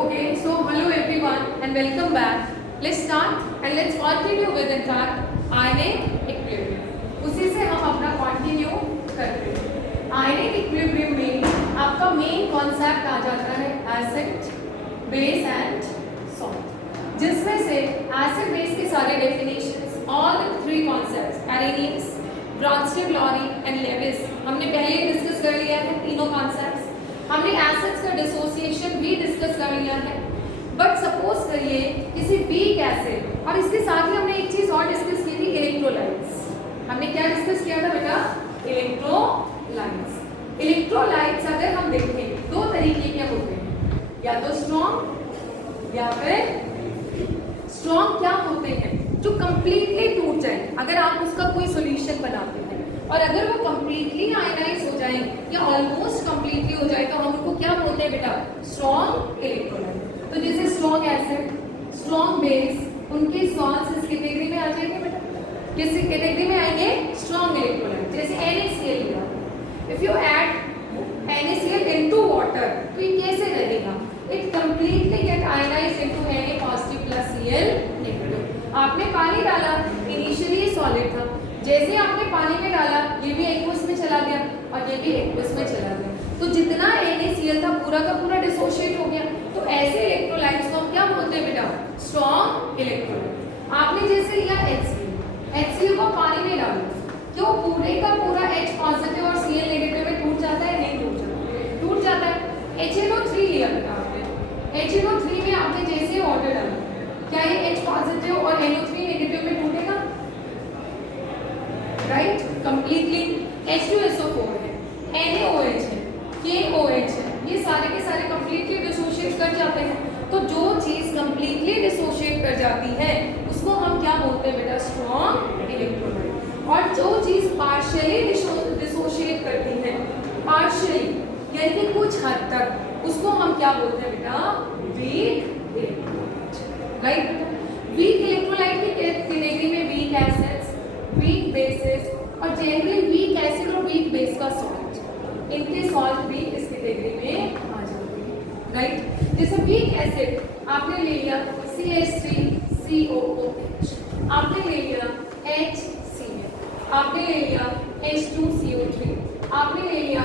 Okay, so hello everyone and welcome back. Let's start and let's continue with in fact ionic equilibrium. उसी से हम अपना continue करते हैं. Ionic equilibrium में आपका main concept आ जाता है acid, base and salt. जिसमें से acid base के सारे definitions, all the three concepts, Arrhenius, Bronsted, Lowry and Lewis हमने पहले ही डिस्कस कर लिया है तीनों concepts. हमने एसिड्स का डिसोसिएशन भी डिस्कस कर लिया है. बट सपोज करिए किसी वीक एसिड, और इसके साथ ही हमने एक चीज और डिस्कस की थी, इलेक्ट्रोलाइट्स. हमने क्या डिस्कस किया था बेटा? इलेक्ट्रोलाइट्स. इलेक्ट्रोलाइट्स अगर हम देखें दो तरीके के होते हैं, या तो स्ट्रॉन्ग या फिर स्ट्रॉन्ग क्या होते हैं जो कंप्लीटली टूट जाए अगर आप उसका कोई सॉल्यूशन बनाते हैं, और अगर वो कंप्लीटली आयनाइज हो जाए या ऑलमोस्ट कंप्लीटली हो जाए तो हम उनको क्या बोलते हैं बेटा? Strong electrolyte. तो जैसे स्ट्रॉन्ग एसिड, स्ट्रॉन्ग बेस, उनके सॉल्ट्स इस कैटेगरी में आ जाएंगे बेटा. किस कैटेगरी में आएंगे? Strong electrolyte. जैसे NaCl लिया, if you add NaCl into water तो ये कैसे रहेगा? It completely gate ionised into Na positive plus Cl negative. आपने पानी डाला, इनिशियली ये सॉलिड था, जैसे आपने पानी में डाला ये भी एक्वस में चला गया और ये भी एक्वस में चला गया, तो जितना NaCl था पूरा का पूरा डिसोशिएट हो गया. तो ऐसे इलेक्ट्रोलाइट्स को हम क्या बोलते हैं बेटा? Strong electrolyte. आपने जैसे लिया HCl को पानी में डालो, क्यों पूरे का पूरा H पॉजिटिव और Cl नेगेटिव में टूट जाता है? नहीं टूट जाता, टूट जाता है. HNO3 लिया बेटा आपने, HNO3 में आपने जैसे वाटर डाला, क्या ये H पॉजिटिव और NO3 नेगेटिव में टूटेगा? Right, completely. H2SO4 है, NaOH है, KOH है, ये सारे के सारे कंप्लीटली डिसोशिएट कर जाते हैं. तो जो चीज कंप्लीटली डिसोशिएट कर जाती है उसको हम क्या बोलते हैं बेटा? Strong electrolyte. और जो चीज पार्शियली डिसोशिएट करती है, पार्शियली यानी कि कुछ हद तक, उसको हम क्या बोलते हैं बेटा? Weak electrolyte. Right, weak electrolyte की कैटेगरी में वीक एसिड्स, वीक बेसिस और जनरली वीक एसिड और वीक बेस का सॉल्ट, इनके सॉल्ट भी इस कैटेगरी में आ जाते हैं. राइट, जैसे वीक एसिड आपने ले लिया CH3COOH, आपने ले लिया HCl, आपने ले लिया H2CO3, आपने ले लिया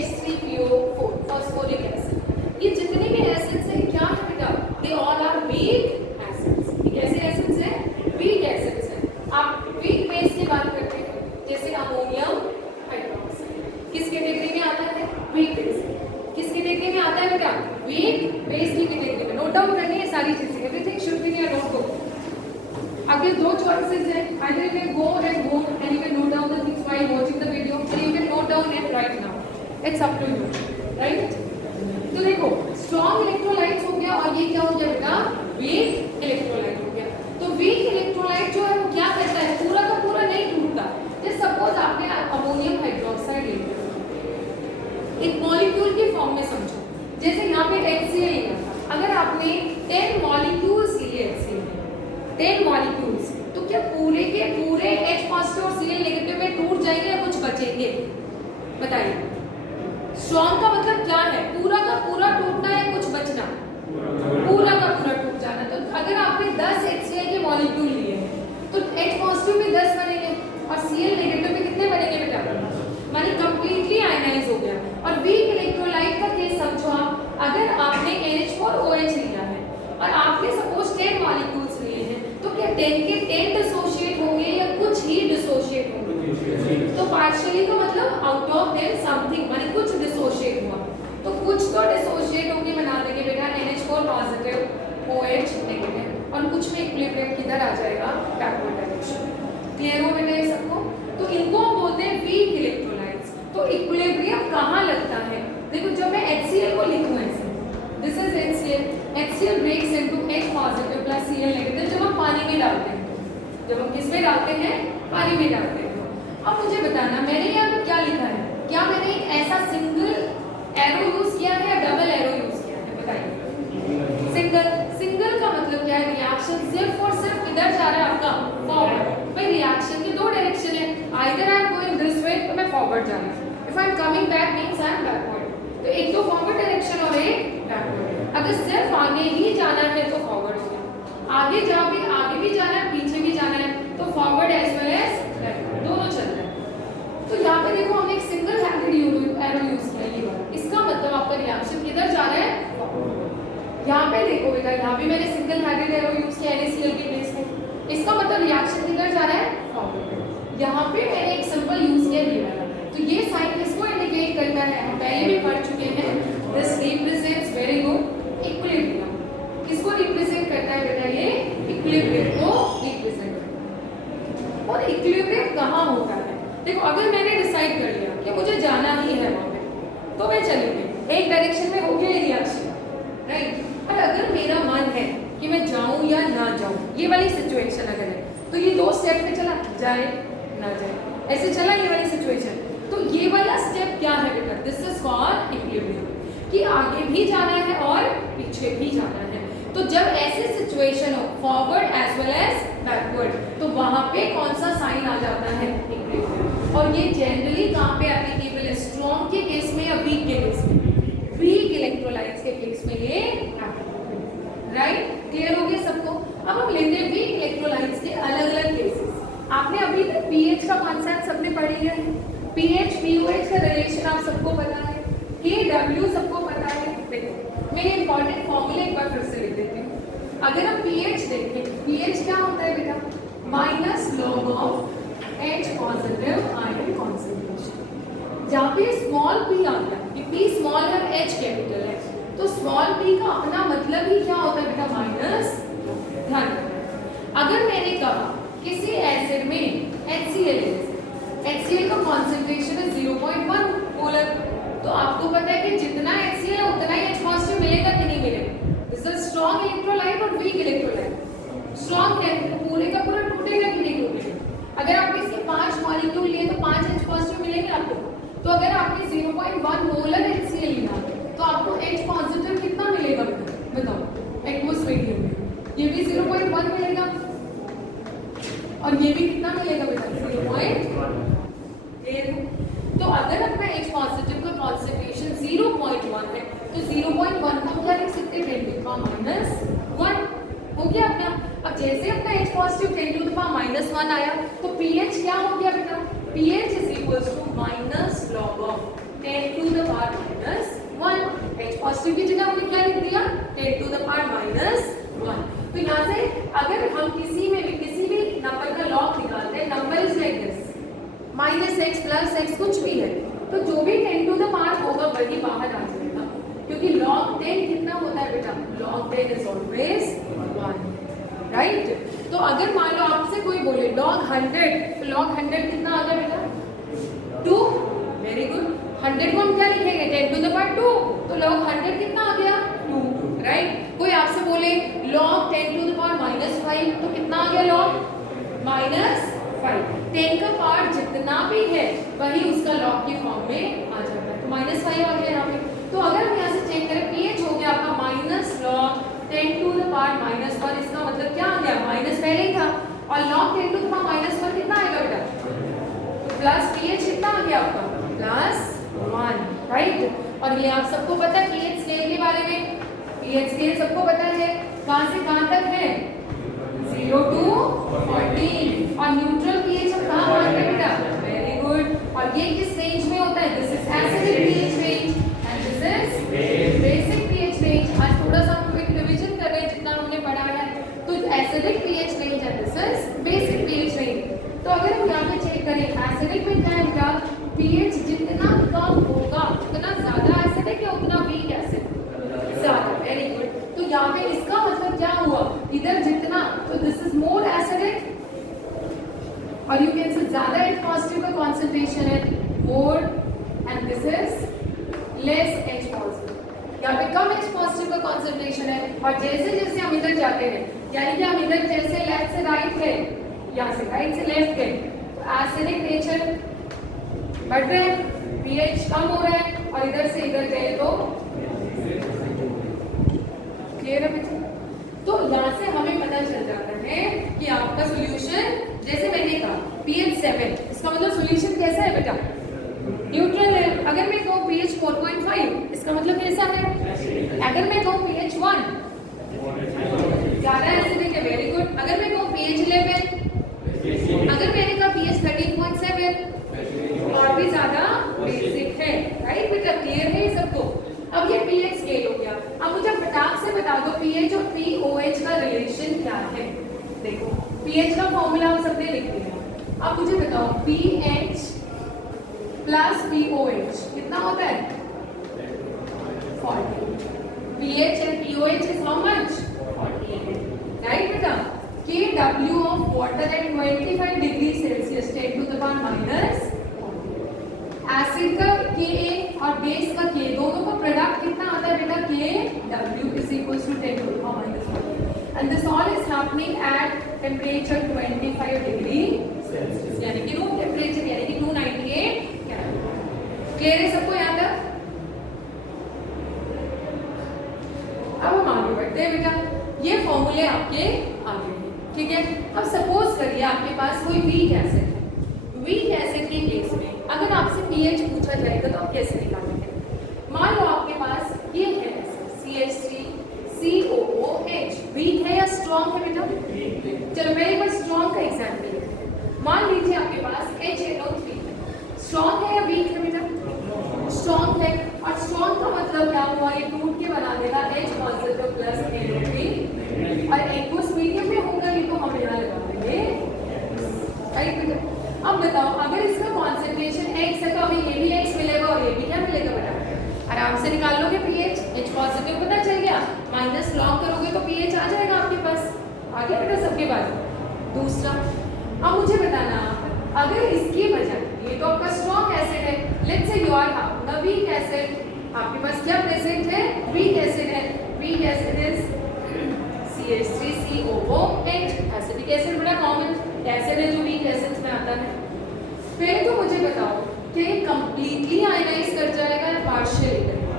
H3PO4 फॉस्फोरिक एसिड. ये जितने भी एसिड्स हैं क्या है बेटा? They all are weak acids. कैसे एसिड्स हैं? वीक एसिड्स हैं. आप वीक बेस की बात करते हैं जैसे अमोनियम हाइड्रोक्साइड, किस कैटेगरी में आता है? Weak base. किस कैटेगरी में आता है बेटा? वीक बेस की कैटेगरी में. नोट डाउन करनी है सारी चीजें, everything should be in your notebook. आपके दो चॉइसेस हैं, either you can go and you can note down the things while watching the video, or you can note down it right now. It's up to you, right? तो देखो strong electrolytes हो गया और ये क्या हो गया बेटा? वीक इलेक्ट्रोलाइट हो गया. तो वीक इलेक्ट्रोलाइट जो है वो क्या करता है? पूरा का पूरा नहीं टूटता. जैसे सपोज आपने अमोनियम हाइड्रोक्साइड ले लिया, एक मॉलिक्यूल के फॉर्म में समझो. जैसे यहाँ पे HCl लिया था, अगर आपने 10 मॉलिक्यूल्स लिए HCl, 10 मॉलिक्यूल्स, तो क्या पूरे के पूरे H पॉजिटिव और Cl नेगेटिव में टूट जाएंगे या कुछ बचेंगे? बताइए. स्ट्रॉन्ग का मतलब क्या है? पूरा का पूरा टूटना है, कुछ बचना? पूरा का पूरा टूट जाना. तो अगर आपने 10 HCl के मॉलिक्यूल लिए हैं तो H पॉजिटिव में 10 बनेंगे और Cl नेगेटिव में कितने बनेंगे बेटा? माने कंप्लीटली आयनाइज हो गया. और वीक इलेक्ट्रोलाइट का केस समझो आप, अगर आपने NH4OH लिया है और आपने सपोज 10 मॉलिक्यूल्स लिए हैं, तो क्या 10 के 10 डिसोशिएट होंगे या कुछ ही डिसोशिएट होंगे? तो पार्शियली का मतलब आउट ऑफ देम समथिंग, माने कुछ डिसोशिएट हुआ, तो कुछ तो डिसोशिएट होके बना देंगे बेटा NH4 पॉजिटिव OH नेगेटिव, और कुछ में इक्विलिब्रियम किधर आ जाएगा? Backward direction. क्लियर हो बेटा ये सबको? तो इनको हम बोलते हैं वीक इलेक्ट्रोलाइट्स. तो इक्विलिब्रियम कहाँ लगता है? देखो जब मैं HCl को लिखूं ऐसे, this is HCl breaks into H positive plus Cl negative जब हम पानी में डालते हैं. जब हम किस में डालते हैं? पानी में डालते हैं. अब मुझे बताना मैंने यहाँ पे क्या लिखा है? क्या मैंने एक ऐसा सिंगल एरो यूज किया है या डबल एरो यूज किया है? बताइए. सिंगल. सिंगल का मतलब क्या है? रिएक्शन सिर्फ और सिर्फ किधर जा रहा है आपका? फॉरवर्ड. भाई रिएक्शन की दो डायरेक्शन है, either I am going this way तो मैं फॉरवर्ड जा रहा हूँ, if I am coming back means I am backward. तो एक तो फॉरवर्ड डायरेक्शन और एक बैकवर्ड. अगर सिर्फ आगे ही जाना है तो फॉरवर्ड हो गया, आगे भी जाना है, पीछे भी जाना है तो forward as well as backward, दोनों चल रहे हैं। तो यहाँ पे देखो हमने एक सिंगल हैंडेड एरो यूज किया ये वाला, इसका मतलब आपका रिएक्शन किधर जा रहा है? यहाँ पे देखो बेटा, यहाँ भी मैंने सिंगल हैंडेड एरो यूज किया NaCl के बेस पे, इसका मतलब रिएक्शन किधर जा रहा है? फॉरवर्ड। यहाँ पे मैंने एक सिंपल यूज किया ये वाला, तो ये साइन किसको इंडिकेट करता है? हम पहले भी पढ़ चुके हैं, this represents very good equilibrium. किसको रिप्रेजेंट करता है बेटा? ये इक्विलिब्रियम को रिप्रेजेंट करता है। और इक्विलिब्रियम कहाँ होता है? देखो अगर मैंने डिसाइड कर लिया कि मुझे जाना ही है वहां पे, तो मैं चली गई, एक डायरेक्शन में हो गया ये रिएक्शन, राइट। और अगर मेरा मन है कि मैं जाऊं या ना जाऊं, ये वाली सिचुएशन अगर है, तो ये दो स्टेप पे चला, जाए ना जाए, ऐसे चला ये वाली सिचुएशन। तो ये वाला स्टेप क्या है बेटा? दिस इज कॉल्ड इक्विलिब्रियम, कि आगे भी जाना है और पीछे भी जाना है। तो जब ऐसी सिचुएशन हो, forward as well as backward, तो वहां पे कौन सा साइन आ जाता है? इक्विलिब्रियम। और ये जनरली कहां पे एप्लीकेबल है? स्ट्रॉन्ग के केस में या वीक के केस में? वीक इलेक्ट्रोलाइट्स के केस में ये राइट। क्लियर हो गया सबको? अब हम लेते हैं वीक इलेक्ट्रोलाइट्स के अलग अलग केसेस। आपने अभी तक पीएच का कॉन्सेप्ट सबने पढ़ी है, पीएच पीओएच का रिलेशन आप सबको पता है, केडब्ल्यू सबको पता है। देखो मैं इंपॉर्टेंट फॉर्मूला एक बार फिर से लिख देती हूँ। अगर हम पीएच देखें, पीएच क्या होता है बेटा? Minus log of H positive ion concentration. जहाँ पे स्मॉल पी आ गया, कि पी स्मॉल है एच कैपिटल है, तो स्मॉल पी का अपना मतलब ही क्या होता है बेटा? माइनस। ध्यान रखना, अगर मैंने कहा किसी एसिड में HCl का कॉन्सेंट्रेशन है 0.1 मोलर, तो आपको पता है कि जितना HCl है उतना ही H पॉजिटिव मिलेगा कि नहीं मिलेगा? दिस इज स्ट्रॉन्ग इलेक्ट्रोलाइट और वीक इलेक्ट्रोलाइट। स्ट्रॉन्ग है तो पूरे का पूरा टूटेगा कि नहीं टूटेगा? अगर आपने इसके 5 मॉलिक्यूल लिए तो 5 H पॉजिटिव मिलेंगे आपको। तो अगर आपने 0.1 मोलर HCl लिया तो आपको H पॉजिटिव कितना मिलेगा बताओ? एक्वस मीडियम में ये भी 0.1 मिलेगा और ये भी कितना मिलेगा बेटा? 0.1। तो अगर अपना H पॉजिटिव का कॉन्सेंट्रेशन 0.1 है तो 0.1 को क्या लिख सकते हैं? 10 to the -1 हो गया अपना। अब जैसे अपना H पॉजिटिव 10 to the -1 आया तो pH क्या हो गया बेटा? pH is equals to minus log of 10 to the power -1। H positive की जगह हमने क्या लिख दिया? 10 to the power -1। तो यहाँ से अगर हम किसी भी नंबर का लॉग निकालते हैं, number is like this -x + x कुछ भी है, तो जो भी 10 to the power होगा वही बाहर आ जाएगा, क्योंकि log 10 कितना होता है बेटा? log 10 is always 1, right. तो अगर मान लो आपसे कोई बोले log 100, तो log 100 कितना आ गया बेटा? 2। Very good. 100 को हम क्या लिखेंगे? 10 to the power 2, तो log 100 कितना आ गया? 2, राइट। कोई आपसे बोले log 10 to the power -5, तो कितना आ गया log? -5। 10 का पार्ट जितना भी है वही उसका log की फॉर्म में आ जाता है, तो -5 आ गया यहाँ पे। तो अगर हम यहाँ से चेक करें, pH हो गया आपका minus log 10 to the power -1, इसका मतलब क्या आ गया? माइनस पहले ही था, और log 10 to the power -1 कितना आएगा बेटा? तो प्लस pH कितना आ गया आपका? +1, राइट। और ये आप सबको पता है pH स्केल के बारे में, pH स्केल सबको पता है कहाँ से कहाँ तक है? 0 to 14। और न्यूट्रल pH हम कहाँ मानते हैं बेटा? Very good. और ये किस रेंज में होता है? This is acidic pH range and this is basic pH range. आज थोड़ा सा हम एक रिवीजन कर रहे हैं जितना हमने पढ़ा है। तो acidic pH range and this is basic pH range. तो अगर हम यहाँ पे चेक करें, एसिडिक में क्या है बेटा? pH जितना कम होगा उतना ज्यादा एसिडिक या उतना वीक एसिड? ज्यादा। Very good. तो यहाँ पे इसका मतलब क्या हुआ? इधर जितना, तो दिस इज मोर एसिडिक, और यू कैन से ज्यादा H पॉजिटिव का कॉन्सेंट्रेशन है, more, and this is less H positive. यहाँ पे कम H पॉजिटिव का कॉन्सेंट्रेशन है, और जैसे जैसे हम इधर जाते हैं, यानी कि हम इधर जैसे लेफ्ट से राइट गए, यहाँ से राइट से लेफ्ट गए, तो एसिडिक नेचर बढ़ रहे हैं, pH कम हो रहा है, और इधर से इधर गए तो क्लियर है बच्चे? तो यहाँ से हमें पता चल जाता है कि आपका सॉल्यूशन, जैसे मैंने कहा pH 7, इसका मतलब सॉल्यूशन कैसा है बेटा? न्यूट्रल है। अगर मैं कहूँ pH 4.5, इसका मतलब कैसा है? अगर मैं कहूँ pH 1, है, वेरी गुड। अगर मैं कहूँ pH 11, अगर मैंने कहा pH 13.7 और भी ज्यादा बेसिक है, राइट बेटा, क्लियर है ये सबको। अब ये pH स्केल हो गया। अब मुझे फटाक से बता दो pH और pOH का रिलेशन क्या है। देखो pH का फॉर्मूला हम सबने लिख दिया। अब मुझे बताओ pH प्लस pOH कितना होता है? 40। pH and pOH is how much? 48, right बेटा? Kw of water at 25 degree Celsius 10 to the power minus, acid का Ka और बेस का K दोनों का प्रोडक्ट कितना आता है बेटा? Kw is equals to 10 to the power minus 1, and this all is happening at temperature 25 degree Celsius, यानी कि रूम टेम्परेचर, यानी कि 298 केल्विन। क्लियर है सबको यहाँ तक? अब हम आगे बढ़ते हैं बेटा। ये फॉर्मूले आपके आगे हैं, ठीक है। अब सपोज करिए आपके पास कोई वीक एसिड है। वीक एसिड के केस में अगर आपसे pH पूछा जाएगा तो आप कैसे निकालेंगे? मान लो आपके पास ये है CH3COOH, वीक है या स्ट्रॉन्ग है बेटा? चलो मैं एक बार स्ट्रॉन्ग का एग्जांपल लेते हैं। मान लीजिए आपके पास HNO3 है, स्ट्रॉन्ग है या वीक है बेटा? स्ट्रॉन्ग है। और स्ट्रॉन्ग का मतलब क्या हुआ? ये टूट के बना देगा H पॉजिटिव प्लस NO3, और एक्वस मीडियम में होगा ये तो हम यहाँ लगा देंगे, राइट बेटा। अब बताओ अगर इसका कॉन्सेंट्रेशन x है तो हमें ये भी x मिलेगा और ये भी क्या मिलेगा बेटा? आराम से निकाल लोगे pH, H पॉजिटिव पता चल गया, माइनस लॉन्ग करोगे तो pH आ जाएगा आपके पास। आ गया बेटा सबके पास? दूसरा, अब मुझे बताना अगर इसकी बजाय ये तो आपका स्ट्रॉन्ग एसिड है, let's say you are having a weak acid, आपके पास क्या प्रेजेंट है? वीक एसिड है। Weak acid is CH3COOH, acetic acid बड़ा कॉमन एसिड है जो वीक एसिड्स में आता है। पहले तो मुझे बताओ कि ये कंप्लीटली आयनाइज कर जाएगा या पार्शियली करेगा?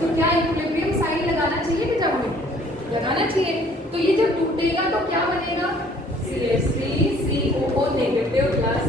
तो क्या इक्विलिब्रियम साइन लगाना चाहिए बेटा? हमें लगाना चाहिए। तो ये जब टूटेगा तो क्या बनेगा? CH3COO negative plus